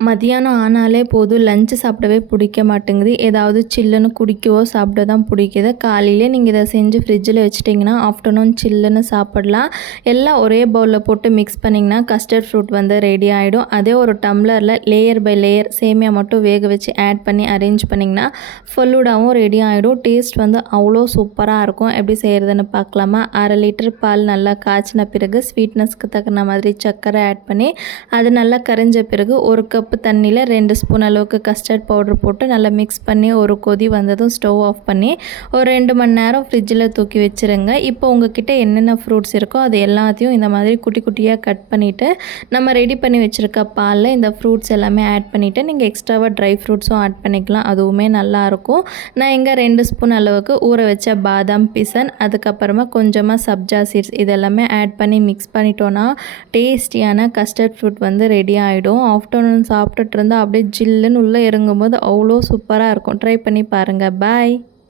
மதியானம் ஆனாலே போதும் லஞ்ச் சாப்பிடவே பிடிக்க மாட்டேங்குது. ஏதாவது சில்லுன்னு குடிக்கவோ சாப்பிட தான் பிடிக்குது. காலையிலே நீங்கள் இதை செஞ்சு ஃப்ரிட்ஜில் வச்சுட்டிங்கன்னா ஆஃப்டர்நூன் சில்லுன்னு சாப்பிடலாம். எல்லாம் ஒரே பவுலில் போட்டு மிக்ஸ் பண்ணிங்கன்னா கஸ்டர்ட் ஃப்ரூட் வந்து ரெடி ஆகிடும். அதே ஒரு டம்ளரில் லேயர் பை லேயர் சேமியா மட்டும் வேக வச்சு ஆட் பண்ணி அரேஞ்ச் பண்ணிங்கன்னா ஃபலூடாவும் ரெடி ஆகிடும். டேஸ்ட் வந்து அவ்வளோ சூப்பராக இருக்கும். எப்படி செய்கிறதுன்னு பார்க்கலாமா? 1/2 லிட்டர் பால் நல்லா காய்ச்சின பிறகு ஸ்வீட்னஸ்க்கு தகுந்த மாதிரி சர்க்கரை ஆட் பண்ணி அது நல்லா கரைஞ்ச பிறகு 1 கப் தண்ணியில் 2 ஸ்பூன் அளவுக்கு கஸ்டர்ட் பவுடர் போட்டு நல்லா மிக்ஸ் பண்ணி ஒரு கொதி வந்ததும் ஸ்டவ் ஆஃப் பண்ணி ஒரு 2 மணி நேரம் ஃப்ரிட்ஜில் தூக்கி வச்சுருங்க. இப்போ உங்ககிட்ட என்னென்ன ஃப்ரூட்ஸ் இருக்கோ அது எல்லாத்தையும் இந்த மாதிரி குட்டி குட்டியாக கட் பண்ணிவிட்டு நம்ம ரெடி பண்ணி வச்சுருக்க பாலில் இந்த ஃப்ரூட்ஸ் எல்லாமே ஆட் பண்ணிவிட்டு நீங்கள் எக்ஸ்ட்ராவாக ட்ரை ஃப்ரூட்ஸும் ஆட் பண்ணிக்கலாம். அதுவுமே நல்லாயிருக்கும். நான் இங்கே 2 ஸ்பூன் அளவுக்கு ஊற வச்ச பாதாம் பிசன், அதுக்கப்புறமா கொஞ்சமாக சப்ஜா சீட்ஸ் இதெல்லாமே ஆட் பண்ணி மிக்ஸ் பண்ணிட்டோன்னா டேஸ்டியான கஸ்டர்ட் ஃப்ரூட் வந்து ரெடி ஆகிடும். ஆஃப்டர்நூன் சாப்பிட்டுட்டு இருந்தால் அப்படியே ஜில்லுன்னு உள்ளே இறங்கும்போது அவ்வளோ சூப்பராக இருக்கும். ட்ரை பண்ணி பாருங்கள். பாய்.